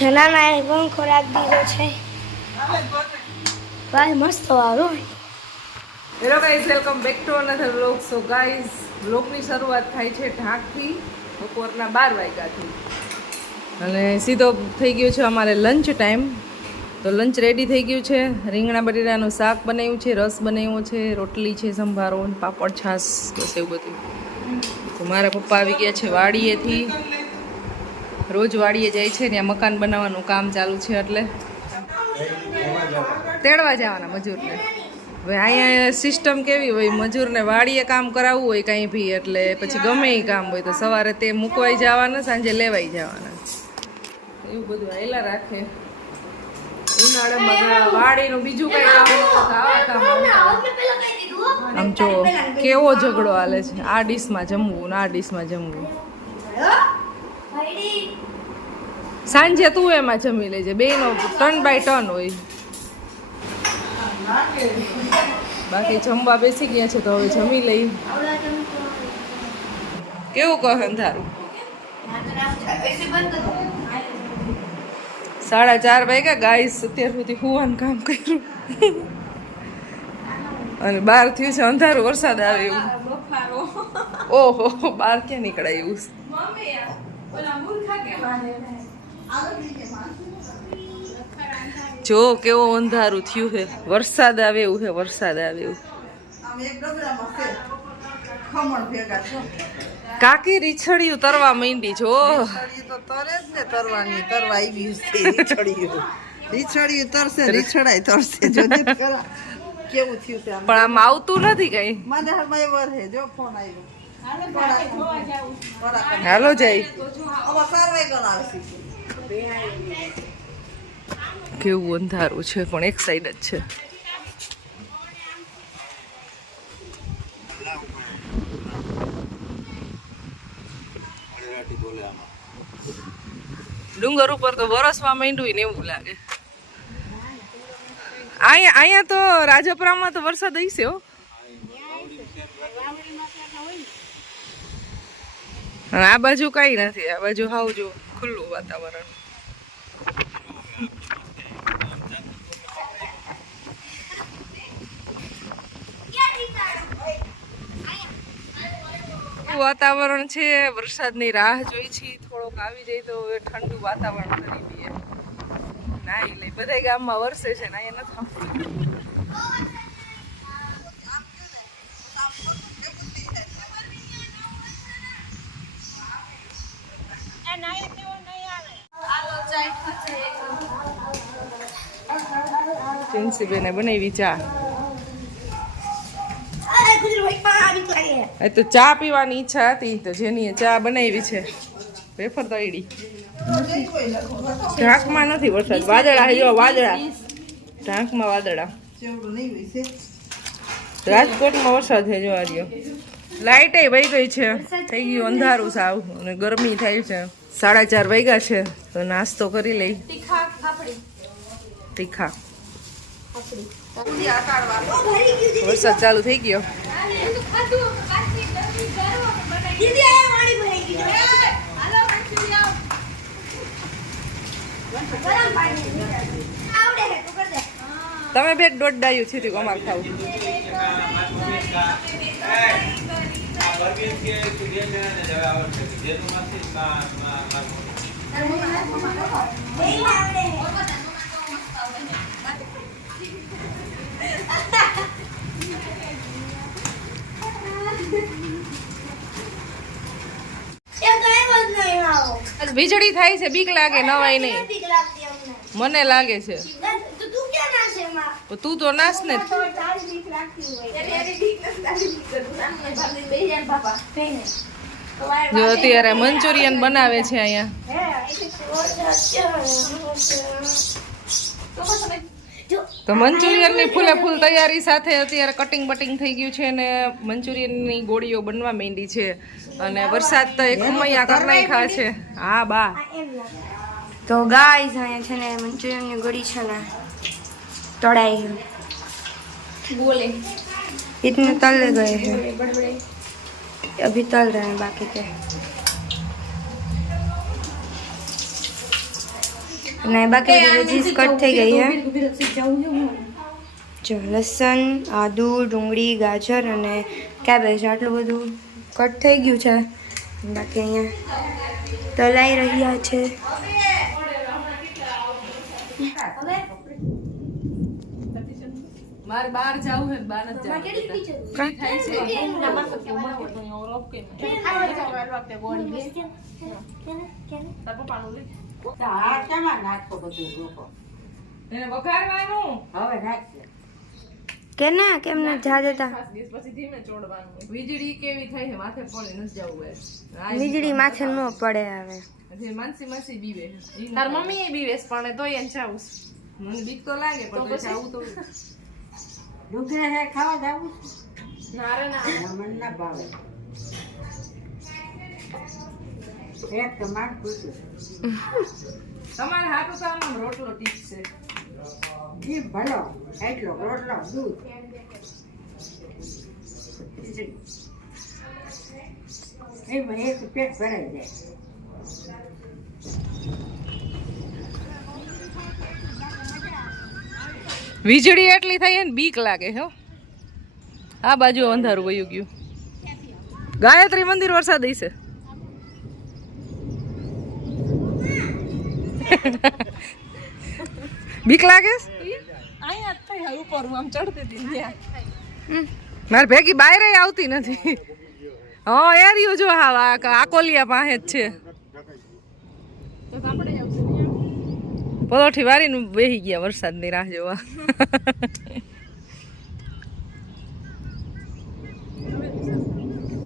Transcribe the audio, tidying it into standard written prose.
જનાના એ પણ ખોરાક દીધો છે ભાઈ મસ્ત વાળો hello guys welcome back to another vlog. So guys વ્લોગની શરૂઆત થાય છે ઢાકથી બપોરના 12 વાગ્યાથી અને સીધો થઈ ગયો છે અમારે લંચ ટાઈમ. તો લંચ રેડી થઈ ગયું છે. રીંગણા બટેટાનું શાક બનાવ્યું છે, રસ બનાવ્યો છે, રોટલી છે, સંભારો, પાપડ, છાશ, બસ એવું બધું. તો મારા પપ્પા આવી ગયા છે વાડીએથી. રોજ વાડીએ જાય છે, ત્યાં મકાન બનાવવાનું કામ ચાલુ છે એટલે તેડવા જવાના મજૂરને. હવે અહીંયા સિસ્ટમ કેવી હોય, મજૂરને વાડીએ કામ કરાવવું હોય કાંઈ બી એટલે પછી ગમે એ કામ હોય તો સવારે તે મૂકવાઈ જવાના, સાંજે લેવાઈ જવાના, એવું બધું હાલ્યા રાખે. ઉનાળામાં વાડીનું બીજું કઈ કામ આવા કામ. આમ જો કેવો ઝઘડો હાલે છે, આ ડીશમાં જમવું ને આ ડીશમાં જમવું. સાંજે તું એમાં જમી લેજે, બેનો ટર્ન બાય ટર્ન હોય. બાકી જમવા બેસી ગયા છે તો હવે જમી લઈ. કેવું કહે તારું? 4:30 વાગ્યા ગાઈસ. અત્યાર સુધી હુવાનું કામ કર્યું અને બહાર થયું છે અંધારું, વરસાદ આવે એવું. ઓહો, બહાર ક્યાં નીકળાય એવું? જો કેવો અંધારું થયું છે, વરસાદ આવે એવું છે, વરસાદ આવે એવું. કાકી રીછડિયું તરવા માંડી જો. પણ આમ આવતું નથી કઈ. હાલો જાય. કેવું અંધારું છે પણ એક સાઈડ જ છે. ડુંગર ઉપર તો વરસવા માંડ્યું ને એવું લાગે. અહીંયા તો રાજપરામાં તો વરસાદ હશે હો. આ બાજુ કઈ નથી, આ બાજુ હાવ જો ખુલ્લું વાતાવરણ. વાતાવરણ છે, વરસાદની રાહ જોઈ છે. થોડોક આવી જાય તો ઠંડુ વાતાવરણ કરી દઈએ. નાઈ લે, બધા ગામમાં વરસે છે ને અહીંયા નથી. ચિંસીબેને બનાવી ચા. તો ચા પીવાની ઈચ્છા હતી તો જેની ચા બનાવી છે. વેફર તળી. ઢાંકમાં નથી વરસાદ, વાદળા જો વાદળા, ઢાંકમાં વાદળા. રાજકોટમાં વરસાદ છે જોવા રહ્યો. લાઇટ વહી ગઈ છે, થઈ ગયું અંધારું સાવ અને ગરમી થાય છે. 4:30 વાગ્યા છે તો નાસ્તો કરી લઈ. તીખા વરસાદ ચાલુ થઈ ગયો. તમે બે દોઢ ડાયું થયું અમારે ખાવું. વીજળી થાય છે, બીક લાગે. નવાય નહીં, મને લાગે છે. તું તો નાસ ને. જો અત્યારે મંચુરિયન બનાવે છે અહીંયા. તો મંચુરિયન ની ફૂલે ફૂલ તૈયારી સાથે અત્યારે કટિંગ બટિંગ થઈ ગયું છે ને મંચુરિયન ની ગોળીઓ બનવા માંડી છે. અને વરસાદ તો એક ઉમૈયા કરી નાખ્યા છે. હા બા. તો ગાઈસ અહીંયા છે ને મંચુરિયન ની ગોળી છે ને तोड़ाई है बोले इतने तल गए हैं, अभी तल रहे हैं बाकी के। અને બાકી બધી વેજીસ કટ થઈ ગઈ છે જો લસણ આદુ ડુંગળી ગાજર અને કેબેજ આટલું બધું કટ થઈ ગયું છે બાકી અહીંયા તલાઈ રહ્યા છે મારે બહાર જાવું છે બહાર જ જાવું થાય છે એને વઘારવાનું હવે નાખશે કે ના કેમ ના જા દેતા પછી ધીમે ચોડવાનું વીજળી કેવી થાય છે માથે પડે નથી જવું વીજળી માથે ન પડે હવે જે માનસી માસી બીવે તાર મમ્મી એ બીવેસ પણ તોય એને જાવું મને બીક તો લાગે પણ તો જાવું તો ડુંગરા હે ખાવા જાવું ના રે ના મને ના ભાવે એક તો માર પૂછું તમારે હાથો તો આમ રોટલો ટીપ છે જી ભલો એટલો રોટલો દૂધ એમાં એક પેટ ભરાઈ જાય વીજળી એટલી થઈ ને બીક લાગે હો આ બાજુ અંધારું વયું ગયું ગાયત્રી મંદિર વરસાદ હશે બીક લાગે અહીંયા થઈ ઉપર આમ ચડતી હતી ત્યાં મારે ભેગી બાયરે આવતી નથી હા એરિયો જો હા આકોલિયા પાસે જ છે તો આપણે આવશે પલોઠી વારીને બેસી ગયા વરસાદની રાહ જોવા